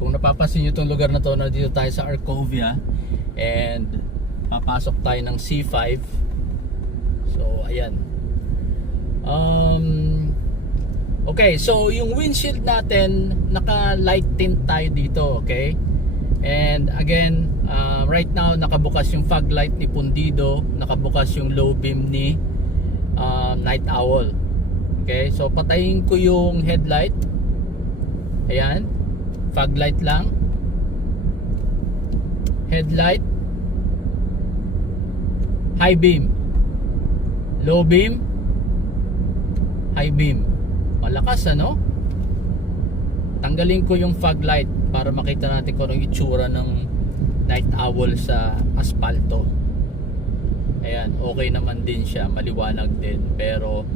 Kung napapansin nyo itong lugar na to, na dito tayo sa Arcovia and papasok tayo ng C5. So ayan. Okay, so yung windshield natin, naka light tint tayo dito, okay? And again, right now nakabukas yung fog light ni Pundido, nakabukas yung low beam ni Night Owl. Okay, so patayin ko yung headlight. Ayan, fog light lang. Headlight, high beam, low beam, high beam. Malakas, ano? Tanggalin ko yung fog light para makita natin kung anong itsura ng Night Owl sa aspalto. Ayan, okay naman din siya, maliwanag din, pero